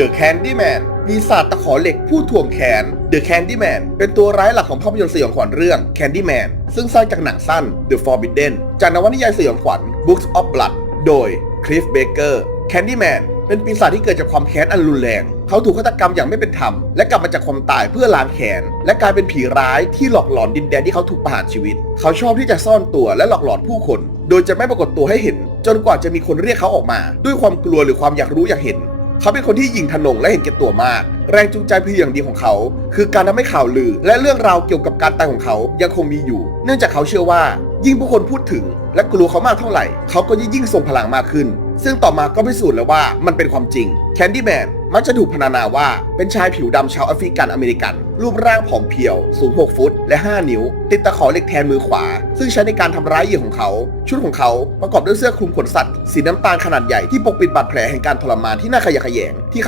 The Candyman ปีศาจตะขอเหล็กผู้ถ่วงแขน The Candyman เป็นตัวร้ายหลักของภาพยนตร์สยองขวัญเรื่อง Candyman ซึ่งสร้างจากหนังสั้น The Forbidden จากนวนิยายสยองขวัญ Books of Blood โดย Cliff Baker Candyman เป็นปีศาจที่เกิดจากความแค้นอันรุนแรง เขาถูกฆาตกรรมอย่างไม่เป็นธรรม และกลับมาจากความตายเพื่อล้างแค้น และกลายเป็นผีร้ายที่หลอกหลอนดินแดนที่เขาถูกประหารชีวิต เขาชอบที่จะซ่อนตัวและหลอกหลอนผู้คน โดยจะไม่ปรากฏตัวให้เห็น จนกว่าจะมีคนเรียกเขาออกมา ด้วยความกลัวหรือความอยากรู้อยากเห็น เขาเป็นคนที่หยิ่งทนงและเห็นแก่ตัวมาก แรงจูงใจเพียงอย่างเดียวของเขา คือการทำให้ข่าวลือ และเรื่องราวเกี่ยวกับการตายของเขายังคงมีอยู่ เนื่องจากเขาเชื่อว่า ยิ่งผู้คนพูดถึง และกลัวเขามากเท่าไหร่ เขาก็ยิ่งส่งพลังมากขึ้น ซึ่งต่อมาก็พิสูจน์แล้วว่ามันเป็นความจริง แคนดี้แมนมักจะถูกพรรณนาว่าเป็นชายผิวดำชาวแอฟริกันอเมริกัน รูปร่างผอมเพรียว สูง 6 ฟุต และ 5 นิ้ว ติดตะขอเหล็กแทนมือขวา ซึ่งใช้ในการทำร้ายเหยื่อของเขา ชุดของเขาประกอบด้วยเสื้อคลุมขนสัตว์ สีน้ำตาลขนาดใหญ่ที่ปกปิดบาดแผลแห่งการทรมานที่น่าขยะแขยงที่